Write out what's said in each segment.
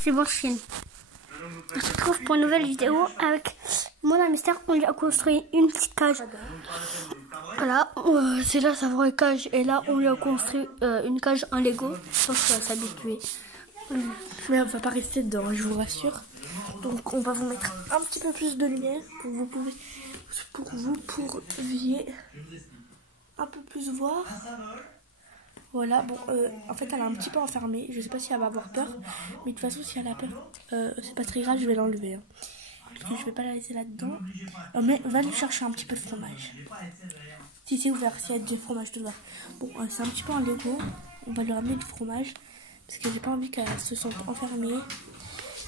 C'est bon, je filme. On se retrouve pour une nouvelle vidéo avec mon hamster. On lui a construit une petite cage. Voilà, c'est là sa vraie cage. Et là, on lui a construit une cage en Lego. Je pense qu'il va s'habituer. Mais on va pas rester dedans, je vous rassure. Donc on va vous mettre un petit peu plus de lumière pour vous pourriez un peu plus voir. Voilà, bon, en fait elle est un petit peu enfermée. Je sais pas si elle va avoir peur, mais de toute façon si elle a peur, c'est pas très grave, je vais l'enlever. Hein, parce que je vais pas la laisser là-dedans. Mais va lui chercher un petit peu de fromage. Si c'est ouvert, s'il y a du fromage dedans. Bon, c'est un petit peu un Lego. On va lui ramener du fromage parce que j'ai pas envie qu'elle se sente enfermée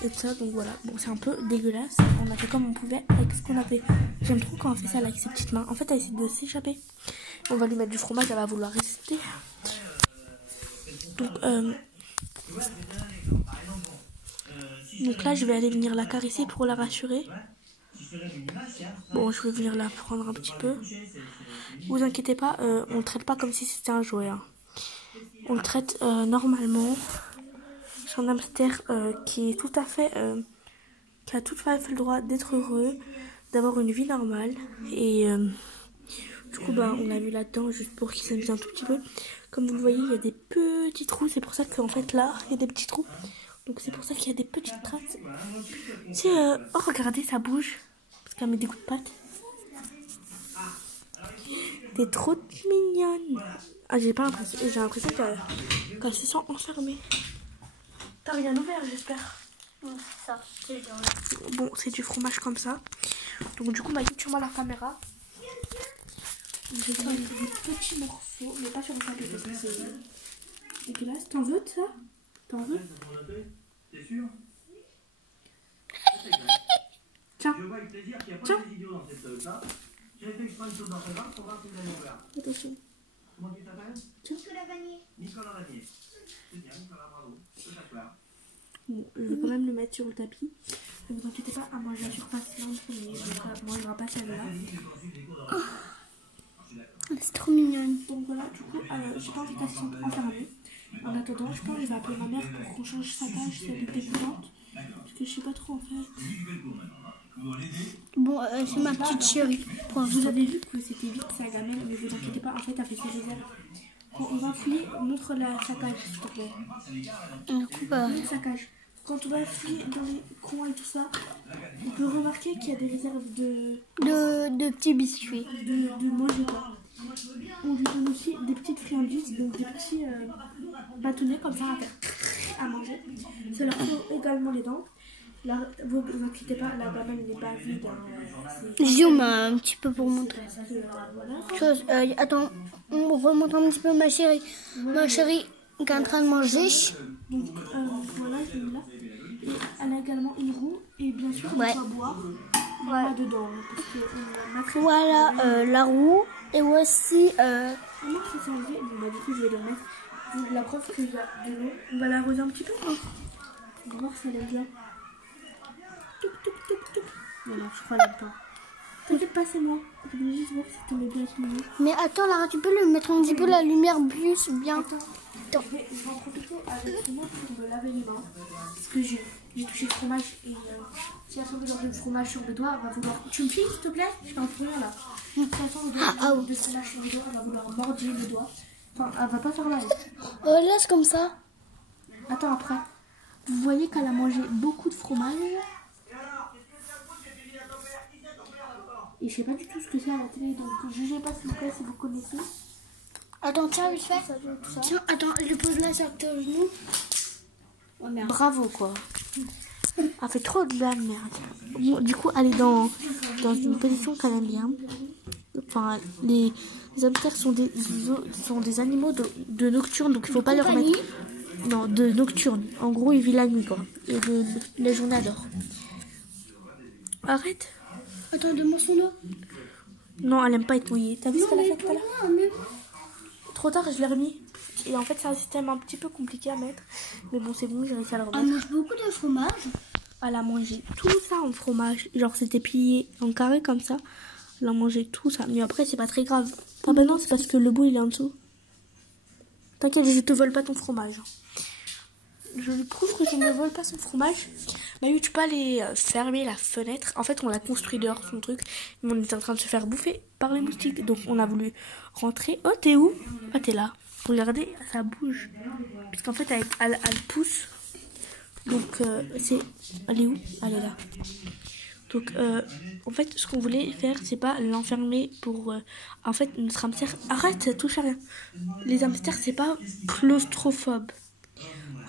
et tout ça. Donc voilà, bon, c'est un peu dégueulasse. On a fait comme on pouvait avec ce qu'on a fait. J'aime trop quand on fait ça avec ses petites mains. En fait, elle essaie de s'échapper. On va lui mettre du fromage, elle va vouloir rester. Donc là, je vais aller venir la caresser pour la rassurer. Bon, je vais venir la prendre un petit peu. Vous inquiétez pas, on le traite pas comme si c'était un jouet. Hein. On le traite normalement. C'est un hamster qui est tout à fait, qui a tout à fait le droit d'être heureux, d'avoir une vie normale. Et du coup, bah, on l'a vu là-dedans juste pour qu'il s'amuse un tout petit peu. Comme vous le voyez, il y a des petits trous. C'est pour ça qu'en fait là, il y a des petits trous. Donc c'est pour ça qu'il y a des petites traces. C'est oh, regardez, ça bouge. Parce qu'elle met des coups de patte. T'es trop mignonne. Ah, j'ai l'impression qu'elle se sent enfermée. T'as rien ouvert, j'espère. Ça, c'est bon, c'est du fromage comme ça. Donc du coup, Maggie, tu vois la caméra. J'ai fait des petits morceaux, mais pas sur le papier parce que c'est dégueulasse. T'en veux de ça? T'en veux? T'es sûr? Tiens. Tiens. Attention. Comment tu t'appelles? Nicolas Vanier. Nicolas Vanier. C'est bien, Nicolas, bravo. Bon, je vais quand même le mettre sur le tapis. Ne vous inquiétez pas, à manger la surface là, mais je ne mangera pas celle-là. c'est trop mignonne. Donc voilà, du coup, j'ai pas envie qu'elle se sente enfermée. En attendant, je pense que je vais appeler ma mère pour qu'on change sa cage si elle est dégoûtante. Parce que je sais pas trop en fait. Bon, c'est ma petite chérie. Vous avez vu que c'était vite sa gamelle, mais vous inquiétez pas, en fait, elle fait ses réserves. Quand on va fouiller, montre sa cage, s'il te plaît. Du coup, bah... Montre sa cage. Quand on va fouiller dans les coins et tout ça, on peut remarquer qu'il y a des réserves de petits biscuits. De manger quoi. On lui donne aussi des petites friandises, donc des petits bâtonnets comme ça à manger. Ça leur fait également les dents. Là, vous inquiétez pas, la gamelle n'est pas vide. Zoom un petit peu pour montrer. Voilà. Attends, on remonte un petit peu ma chérie. Ma chérie qui est en train de manger. Donc voilà, je l'ai là. Et elle a également une roue et bien sûr elle va boire. Voilà dedans. Parce que voilà la roue. Et aussi... Moi je suis enlevé, bon, du coup je vais le remettre. La preuve qu'il y a de l'eau. On va l'arroser un petit peu. On va voir si elle aime bien. Touc, touc, touc, touc. Non, je crois qu'elle aime pas. T'inquiète pas, c'est moi. Je voulais juste voir si tu mets bien ce milieu. Mais attends, Lara, tu peux lui mettre un petit peu la lumière plus bien. Attends. Je vais en profiter avec moi pour me laver les mains. Parce que j'ai touché le fromage et si elle sent l'odeur de fromage sur le doigt, elle va vouloir. Tu me filmes s'il te plaît? Je t'en prie là. Si elle sent l'odeur de fromage sur le doigt, elle va vouloir mordre le doigt. Enfin, elle va pas faire là. Laisse comme ça. Attends, après. Vous voyez qu'elle a mangé beaucoup de fromage. Et je sais pas du tout ce que c'est à la télé, donc jugez pas s'il vous plaît si vous connaissez. Attends, tiens, vite fait. Tiens, attends, je pose là sur ton genou. Oh, merde. Bravo quoi. Elle fait trop de la merde. Bon, du coup, elle est dans une position qu'elle aime bien. Enfin, les hamsters sont des animaux de nocturne, donc il faut pas leur mettre. Non, de nocturne. En gros, ils vivent la nuit quoi. Et la journée adore. Arrête. Attends, demande son eau. Non, elle aime pas être mouillée. T'as vu ce qu'elle a fait tout à l'heure? Trop tard, je l'ai remis. Et en fait, c'est un système un petit peu compliqué à mettre. Mais bon, c'est bon, j'ai réussi à le remettre. Elle mange beaucoup de fromage. Elle a mangé tout ça en fromage. Genre, c'était plié en carré comme ça. Elle a mangé tout ça. Mais après, c'est pas très grave. Ah ben non, c'est parce que le bout, il est en dessous. T'inquiète, je te vole pas ton fromage. je lui prouve que je ne vole pas son fromage. Mayu, tu peux aller fermer la fenêtre. En fait, on l'a construit dehors, son truc. Mais on est en train de se faire bouffer par les moustiques. Donc, on a voulu rentrer. Oh, t'es où? Ah, t'es là. Regardez, ça bouge. Puisqu'en fait, elle pousse. Donc, elle est où? Elle est là. Donc, en fait, ce qu'on voulait faire, c'est pas l'enfermer pour... en fait, notre hamster... Arrête, ça touche à rien. Les hamsters, c'est pas claustrophobe.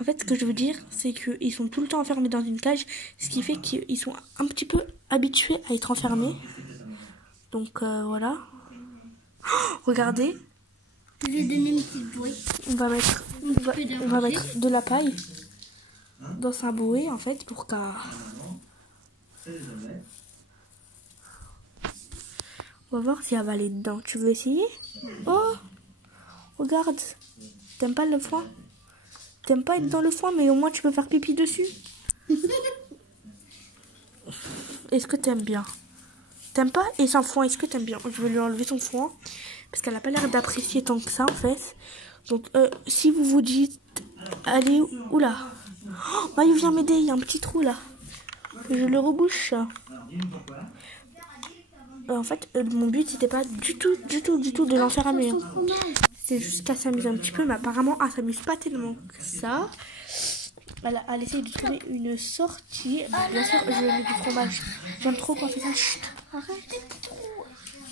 En fait, ce que je veux dire, c'est qu'ils sont tout le temps enfermés dans une cage, ce qui fait qu'ils sont un petit peu habitués à être enfermés. Donc, voilà. Oh, regardez. Je vais donner une petite bouée. On va mettre de la paille dans sa bouée, en fait, pour qu'un... On va voir si elle va aller dedans. Tu veux essayer? Oh, regarde. T'aimes pas le foin? T'aimes pas être dans le foin, mais au moins tu peux faire pipi dessus. Est-ce que t'aimes bien? T'aimes pas? Et sans foin, est-ce que t'aimes bien? Je vais lui enlever son foin. Parce qu'elle a pas l'air d'apprécier tant que ça, en fait. Donc, si vous vous dites... Allez, oula. Oh, Mayu, viens m'aider, il y a un petit trou, là. Je le rebouche. En fait, mon but, c'était pas du tout de l'enfermer. C'est juste qu'elle s'amuse un petit peu, mais apparemment, elle s'amuse pas tellement que ça. Elle essaye de trouver une sortie. Bien sûr, je vais mettre du fromage. J'aime trop quand on fait ça. Chut, arrête.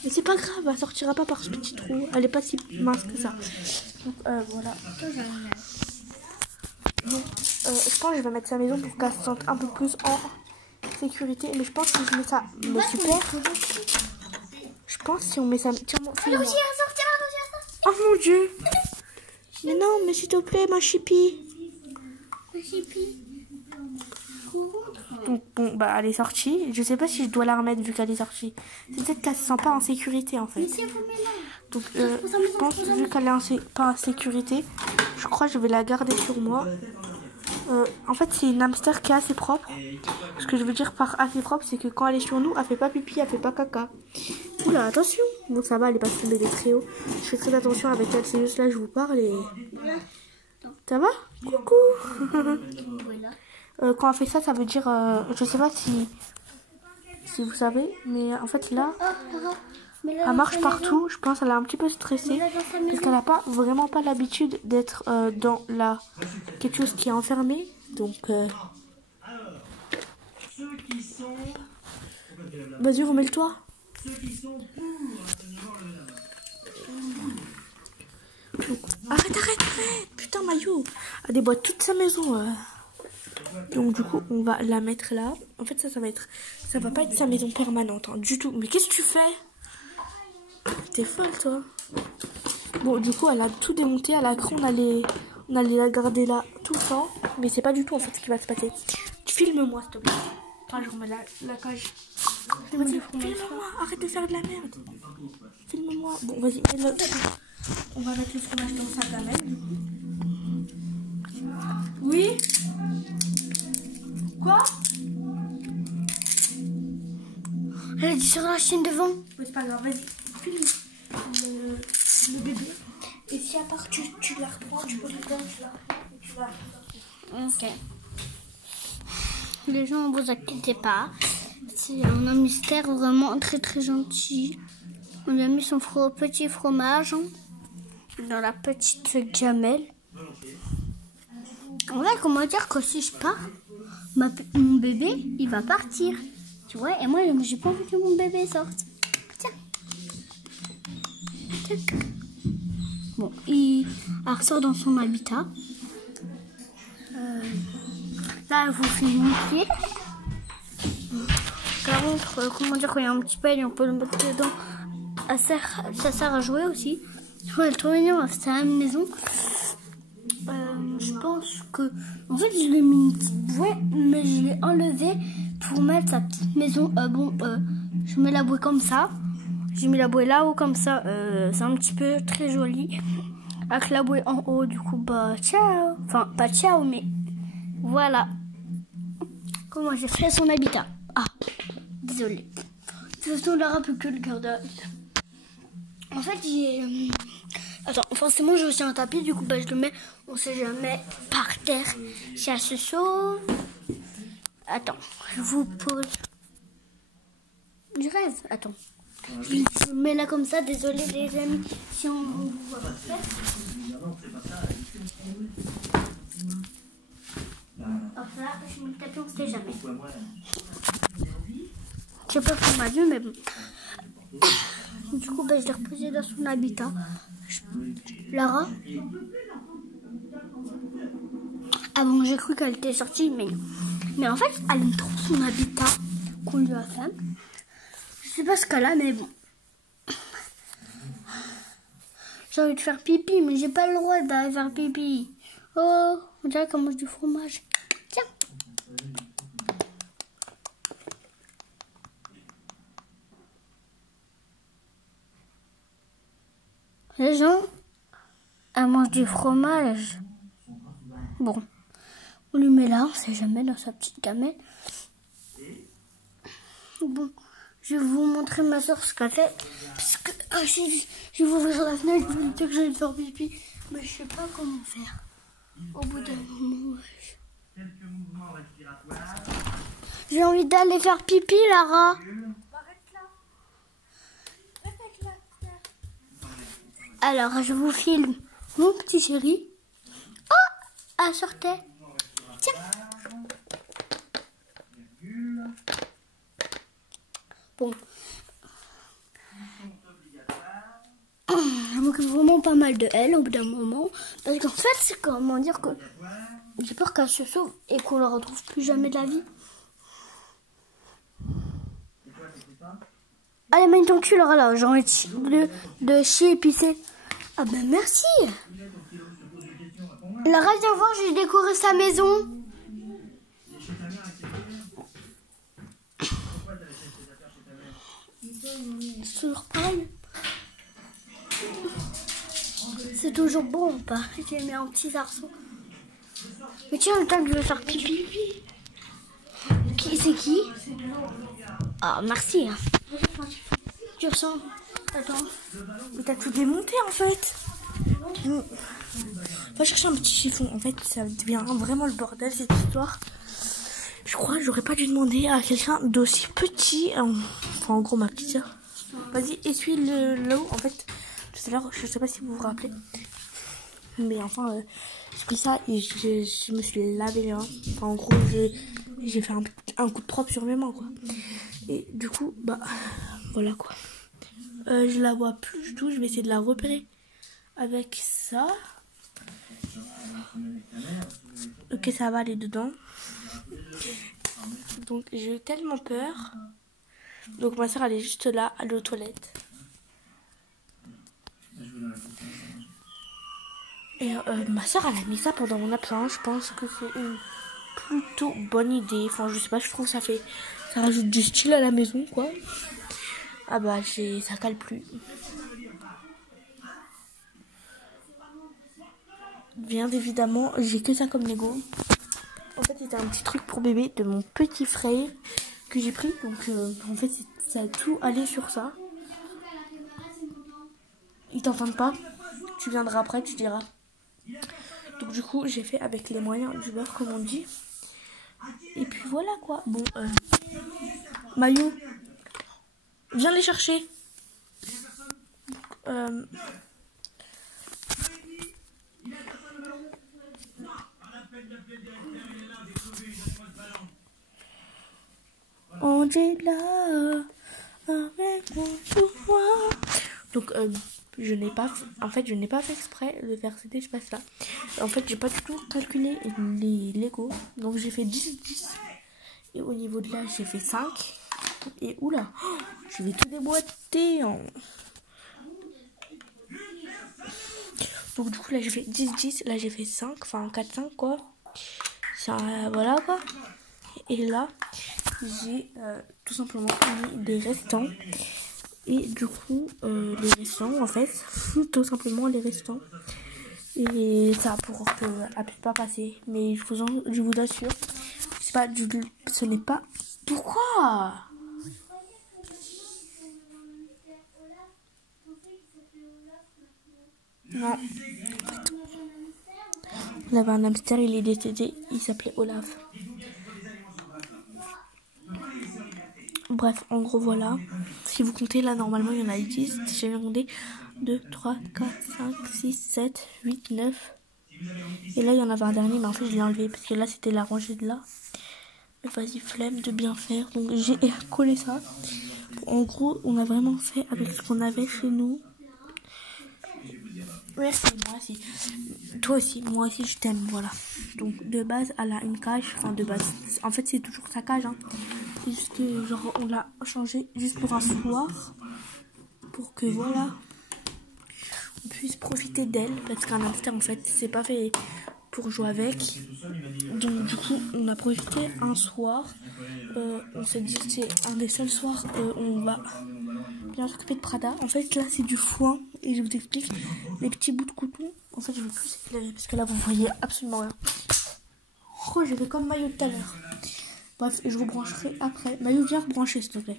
Mais c'est pas grave, elle sortira pas par ce petit trou. Elle est pas si mince que ça. Donc, voilà. Donc, je pense que je vais mettre sa maison pour qu'elle se sente un peu plus en sécurité. Mais je pense que je mets ça. Mais super. Je pense si on met ça. Tiens, Elle aussi, oh mon dieu. Mais non, mais s'il te plaît, ma chipie. Donc, bon, bah, elle est sortie. Je sais pas si je dois la remettre vu qu'elle est sortie. C'est peut-être qu'elle se sent pas en sécurité, en fait. Donc, je pense, vu qu'elle est pas en sécurité, je crois que je vais la garder sur moi. En fait, c'est une hamster qui est assez propre. Ce que je veux dire par assez propre, c'est que quand elle est sur nous, elle fait pas pipi, elle fait pas caca. Oula, attention. Bon, ça va, elle est pas tombée des très hauts. Je fais très attention avec elle. C'est juste là, je vous parle et... Ça va? Coucou. Quand elle fait ça, ça veut dire... je sais pas si vous savez, mais en fait, là... Elle marche partout. Je pense qu'elle est un petit peu stressée. Parce qu'elle n'a pas vraiment pas l'habitude d'être dans quelque chose qui est enfermé. Donc... Vas-y, remets-le-toi. Arrête. Putain, Mayu. Elle déboîte toute sa maison. Donc, du coup, on va la mettre là. En fait, ça va pas être sa maison permanente, hein, du tout. Mais qu'est-ce que tu fais? T'es folle, toi. Bon, du coup, elle a tout démonté. À la craie, on allait la garder là tout le temps. Mais c'est pas du tout, en fait, ce qui va se passer. Tu filmes-moi, s'il te plaît. Enfin, je remets la cage. Vas-y, filme-moi. Arrête de faire de la merde. Filme-moi. Bon, vas-y, mets-le. On va mettre le fromage dans sa gamelle. Oui? Quoi? Elle est sur la chaîne devant. Mais c'est pas grave, vas-y. Filme le bébé. Et si à part tu la reprends, tu peux le faire, tu la... Ok. Les gens, ne vous inquiétez pas. C'est un hamster vraiment très très gentil. On a mis son petit fromage dans la petite gamelle. En vrai, comment dire que si je pars, mon bébé, il va partir. Tu vois, et moi, j'ai pas envie que mon bébé sorte. Tiens. Bon, elle ressort dans son habitat. Là, elle vous fait montrer. Par contre, comment dire, quand il y a un petit pelle, on peut le mettre dedans. Ça sert à jouer aussi. Elle est trop mignonne, c'est à la maison. Je pense que... En fait, je lui ai mis une petite bouée, mais je l'ai enlevée pour mettre sa petite maison. Je mets la bouée comme ça. J'ai mis la bouée là-haut comme ça. C'est un petit peu très joli. Avec la bouée en haut, du coup, bah, ciao. Enfin, pas ciao, mais voilà. Comment j'ai fait son habitat. Ah, désolé. De toute façon, on n'aura plus que le garde. En fait, Attends, forcément j'ai aussi un tapis, du coup bah, je le mets, on sait jamais, par terre. Si elle se sauve. Attends, je vous pose. Je rêve, attends. Je le mets là comme ça, désolé les amis, si on vous voit pas faire. Alors là, je mets le tapis, on sait jamais. Je sais pas ce qu'on m'a vu, mais bon. Du coup, bah, je l'ai reposé dans son habitat. Lara. Ah bon, j'ai cru qu'elle était sortie, mais en fait, elle aime trop son habitat qu'on lui a fait. Je sais pas ce qu'elle a, mais bon. J'ai envie de faire pipi, mais j'ai pas le droit d'aller faire pipi. Oh, on dirait qu'on mange du fromage. Tiens. Les gens, elle mange du fromage. Bon, on lui met là, on sait jamais, dans sa petite gamelle. Bon, je vais vous montrer ma soeur ce qu'elle fait. Parce que je vais ouvrir la fenêtre, je vais lui dire que j'ai envie de faire pipi. Mais je sais pas comment faire. Au bout d'un moment, j'ai envie d'aller faire pipi, Lara. Alors, je vous filme mon petit chéri. Oh, elle sortait. Tiens. Bon. Je m'occupe vraiment pas mal de elle au bout d'un moment. Parce qu'en fait, c'est comment dire que j'ai peur qu'elle se sauve et qu'on la retrouve plus jamais de la vie. Allez, mets ton cul, Lara, là. J'ai envie de chier et pisser. Ah ben merci. Lara, viens voir, j'ai décoré sa maison. C'est toujours pareil. C'est toujours bon ou pas? J'ai mis un petit garçon. Mais tiens, le temps que je vais faire pipi. C'est qui? Ah, merci. Tu ressens? Attends. Mais t'as tout démonté en fait. Va chercher un petit chiffon. En fait, ça devient vraiment le bordel cette histoire. Je crois que j'aurais pas dû demander à quelqu'un d'aussi petit. Enfin, en gros, ma petite soeur. Vas-y, essuie l'eau. En fait, tout à l'heure, je sais pas si vous vous rappelez. Mais enfin, j'ai pris ça et je me suis lavé les mains. Enfin, en gros, j'ai fait un coup de propre sur mes mains, quoi. Et du coup, bah, voilà, quoi. Je la vois plus du tout. Je vais essayer de la repérer avec ça. Ok, ça va aller dedans. Donc, j'ai eu tellement peur. Donc, ma soeur, elle est juste là, elle est aux toilettes. Et ma soeur, elle a mis ça pendant mon absence. Je pense que c'est une plutôt bonne idée. Enfin, je sais pas, je trouve que ça rajoute du style à la maison, quoi. Ah bah, ça cale plus. Bien évidemment, j'ai que ça comme Lego. En fait, c'était un petit truc pour bébé de mon petit frère que j'ai pris. Donc, en fait, ça a tout allé sur ça. Ils t'entendent pas. Tu viendras après, tu diras. Donc, du coup, j'ai fait avec les moyens du bord, comme on dit. Et puis voilà, quoi. Bon, Maillot, viens les chercher. On est là avec mon pouvoir. Donc je n'ai pas fait exprès de faire cet espace là. En fait, j'ai pas du tout calculé les Lego. Donc j'ai fait 10 et au niveau de là, j'ai fait 5. Et oula, je vais tout déboîter en... Donc du coup là j'ai fait 10, là j'ai fait 5, enfin 4-5 quoi. Ça, voilà quoi. Et là j'ai tout simplement mis des restants. Et du coup les restants en fait, tout simplement les restants. Et ça pour qu'elle puisse pas passer. Mais je vous assure, ce n'est pas... Pourquoi ? Non. On avait un hamster, il est décédé, il s'appelait Olaf. Bref, en gros, voilà. Si vous comptez, là, normalement, il y en a 10. Si j'ai bien compté, 2, 3, 4, 5, 6, 7, 8, 9. Et là, il y en avait un dernier, mais en fait, je l'ai enlevé parce que là, c'était la rangée de là. Mais vas-y, flemme de bien faire. Donc, j'ai collé ça. En gros, on a vraiment fait avec ce qu'on avait chez nous. Merci, moi aussi. Toi aussi, moi aussi, je t'aime, voilà. Donc, de base, elle a une cage. Enfin, de base. En fait, c'est toujours sa cage, hein. C'est juste que, genre, on l'a changé juste pour un soir. Pour que, voilà, on puisse profiter d'elle. Parce qu'un hamster, en fait, c'est pas fait pour jouer avec. Donc, du coup, on a profité un soir. On s'est dit, c'est un des seuls soirs où on va bien s'occuper de Prada. En fait, là, c'est du foin. Et je vous explique, les petits bouts de coton. En fait, je vais plus éclairer parce que là, vous voyez absolument rien. Oh, j'ai fait comme Maillot tout à l'heure. Bref, et je rebrancherai après. Maillot, viens rebrancher, s'il te plaît.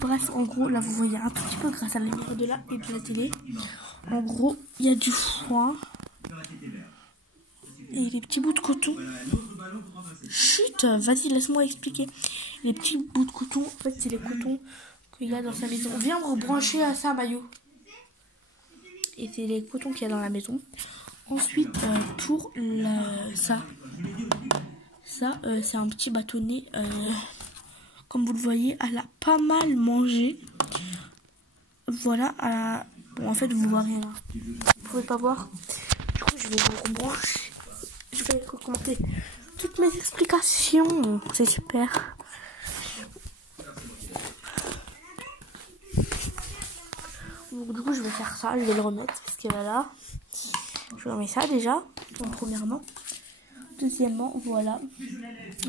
Bref, en gros, là, vous voyez un tout petit peu grâce à la lumière de là et de la télé. En gros, il y a du foin. Et les petits bouts de coton. Chut, vas-y, laisse-moi expliquer. Les petits bouts de coton, en fait, c'est les cotons qu'il y a dans sa maison. Viens me rebrancher à ça, Maillot. Et c'est les cotons qu'il y a dans la maison. Ensuite, pour ça, c'est un petit bâtonnet. Comme vous le voyez, elle a pas mal mangé. Voilà. Bon, en fait, vous voyez là. Vous pouvez pas voir. Du coup, je vais vous rebrancher. Je vais recommencer toutes mes explications. C'est super. Donc, du coup, je vais faire ça. Je vais le remettre parce qu'elle est là. Je remets ça déjà. Donc, premièrement. Deuxièmement, voilà.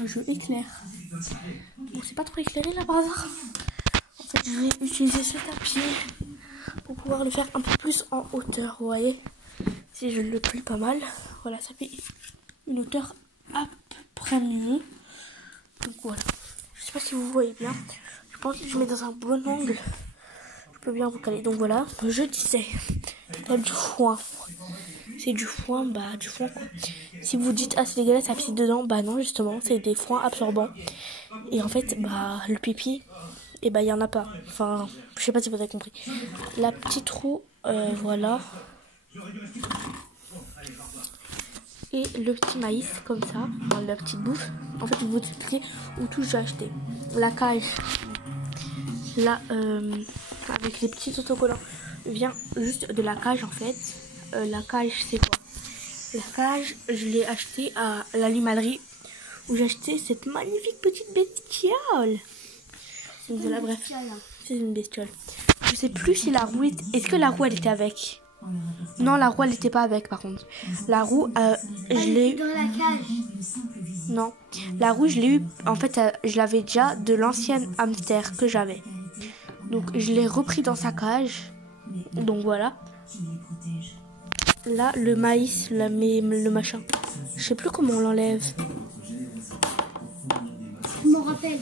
Je éclaire. Bon, c'est pas trop éclairé là par hasard. En fait, je vais utiliser ce tapis pour pouvoir le faire un peu plus en hauteur. Vous voyez, si je le plie pas mal. Voilà, ça fait une hauteur à peu près mieux. Donc voilà. Je sais pas si vous voyez bien. Je pense que je mets dans un bon angle. Je peux bien vous caler. Donc voilà, je disais, il y a du foin. C'est du foin, du foin quoi. Si vous dites, ah c'est dégueulasse, ça pisse dedans, non justement, c'est des foins absorbants. Et en fait, le pipi, il y en a pas. Enfin, je sais pas si vous avez compris. La petite roue, voilà. Et le petit maïs, comme ça, la petite bouffe. En fait, je vais vous expliquer où tout j'ai acheté. La cage, là, avec les petits autocollants, vient juste de la cage en fait. La cage, c'est quoi? La cage, je l'ai acheté à l'animalerie où j'ai acheté cette magnifique petite bestiole. Donc voilà, bref, c'est une bestiole. Je sais plus si la roue est-ce que la roue elle était avec? Non, la roue elle était pas avec par contre. La roue, je l'ai eu dans la cage. Non, la roue je l'ai eu. En fait, je l'avais déjà de l'ancienne hamster que j'avais. Donc je l'ai repris dans sa cage. Donc voilà. Là, le maïs, le machin. Je sais plus comment on l'enlève. Je m'en rappelle.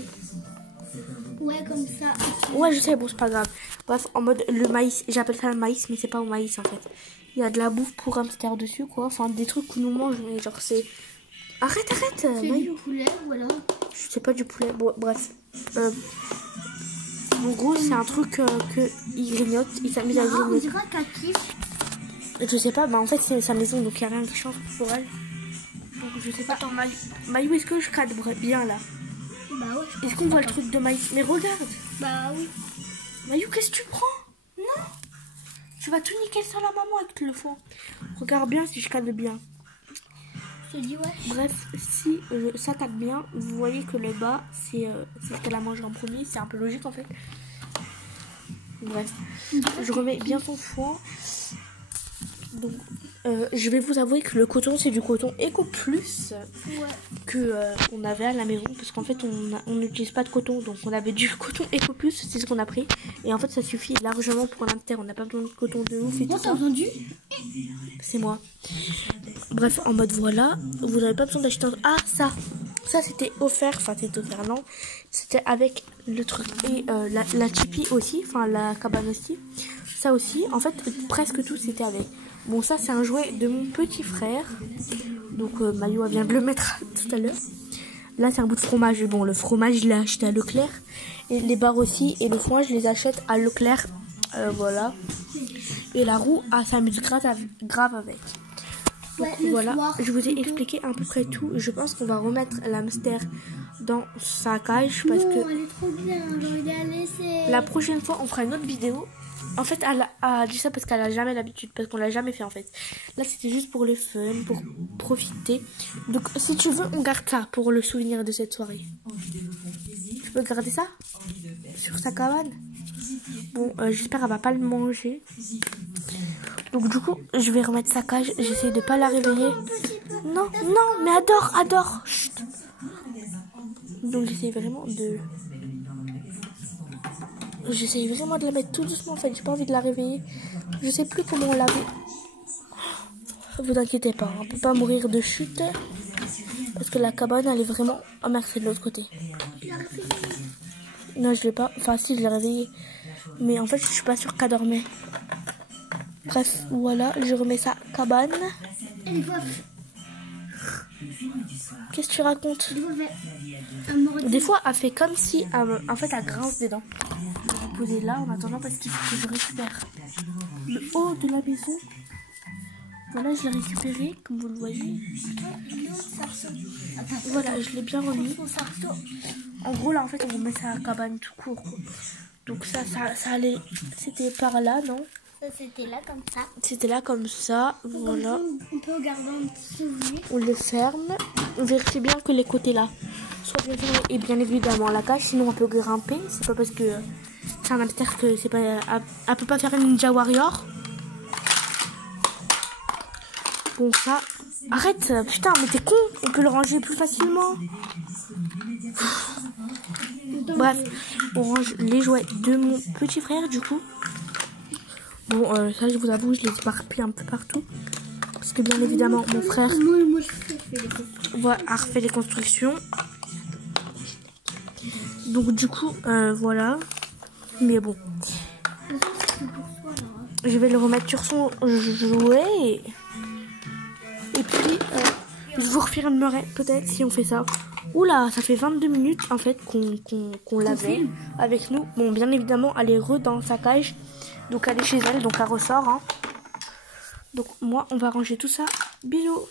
Ouais, comme ça. Ouais, je sais, bon, c'est pas grave. Bref, en mode le maïs. J'appelle ça le maïs, mais c'est pas au maïs en fait. Il y a de la bouffe pour hamster dessus, quoi. Enfin, des trucs que nous mange, mais genre c'est. Arrête, c'est du poulet ou alors? Je sais pas du poulet. Bon, bref. En gros, c'est un truc que il grignote. Il s'amuse à grignoter. On dirait qu'elle kiffe. Je sais pas, en fait c'est sa maison donc il n'y a rien qui change pour elle. Donc je sais pas. Attends, Maïou, est-ce que je cadre bien là? Ouais. Est-ce qu'on voit le truc de maïs? Mais regarde. Oui. Maïou, qu'est-ce que tu prends? Non. Tu vas tout niquer sans la maman avec le foin. Regarde bien si je cadre bien. Je te dis ouais. Bref, si ça cadre bien, vous voyez que le bas c'est ce qu'elle a mangé en premier. C'est un peu logique en fait. Bref, je remets bien son foin. Donc, je vais vous avouer que le coton, c'est du coton Eco Plus que on avait à la maison. Parce qu'en fait, on n'utilise pas de coton. Donc, on avait du coton Eco Plus, c'est ce qu'on a pris. Et en fait, ça suffit largement pour un hamster. On n'a pas besoin de coton de ouf et tout ça. Entendu? C'est moi. Bref, en mode voilà, vous n'avez pas besoin d'acheter un... Ah, ça c'était offert. Enfin, c'était offert, non. C'était avec le truc. Et la Tipeee aussi. Enfin, la cabane aussi. Ça aussi. En fait, presque tout, c'était avec. Bon, ça, c'est un jouet de mon petit frère. Donc, Mayo vient de le mettre tout à l'heure. Là, c'est un bout de fromage. Bon, le fromage, je l'ai acheté à Leclerc. Et les barres aussi. Et le foin, je les achète à Leclerc. Voilà. Et la roue, s'amuse grave avec. Donc, Ouais, voilà, soir, je vous ai expliqué à peu près tout. Je pense qu'on va remettre l'hamster dans sa cage parce que elle est trop bien, j'aurais dû la laisser. la prochaine fois on fera une autre vidéo. En fait, elle a dit ça parce qu'elle a jamais l'habitude, parce qu'on l'a jamais fait en fait. Là, c'était juste pour le fun, pour profiter. Donc, si tu veux, on garde ça pour le souvenir de cette soirée. Tu peux garder ça sur sa cabane. Bon, j'espère qu'elle va pas le manger. Donc du coup, je vais remettre sa cage. J'essaie de pas la réveiller. Non, non, mais adore. Chut. Donc j'essaie vraiment de... la mettre tout doucement en fait. J'ai pas envie de la réveiller. Je sais plus comment on l'avait. Vous inquiétez pas, on peut pas mourir de chute. Parce que la cabane, elle est vraiment... Oh merde, c'est de l'autre côté. Non, je l'ai pas. Enfin si, je l'ai réveillée. Mais en fait, je suis pas sûre qu'elle dormait. Bref, voilà, je remets sa cabane. Qu'est-ce que tu racontes? Des fois, elle fait comme si, en fait, elle grince des dents. Je vais la poser là en attendant parce qu'il faut que je récupère le haut de la maison. Voilà, je l'ai récupéré, comme vous le voyez. Voilà, je l'ai bien remis. En gros, là, en fait, on remet sa cabane tout court. Donc ça allait, c'était par là, non? C'était là comme ça. C'était là comme ça, voilà. On peut regarder un petit souvenir. On le ferme. On vérifie bien que les côtés là soient bien fermés. Et bien évidemment la cage, sinon on peut grimper. C'est pas parce que c'est un hamster que c'est pas... Elle peut pas faire une Ninja Warrior. Bon ça... Arrête, putain, mais t'es con. On peut le ranger plus facilement. Bref, on range les jouets de mon petit frère du coup. Bon, ça je vous avoue, je les éparpille un peu partout. Parce que bien évidemment, mon frère a refait les constructions. Donc du coup, voilà. Mais bon. Je vais le remettre sur son jouet. Et puis, je vous refilmerai peut-être si on fait ça. Oula, ça fait 22 minutes en fait qu'on l'avait avec nous. Bon, bien évidemment, elle est dans sa cage. Donc elle est chez elle, donc elle ressort. Hein. Donc moi, on va ranger tout ça. Bisous.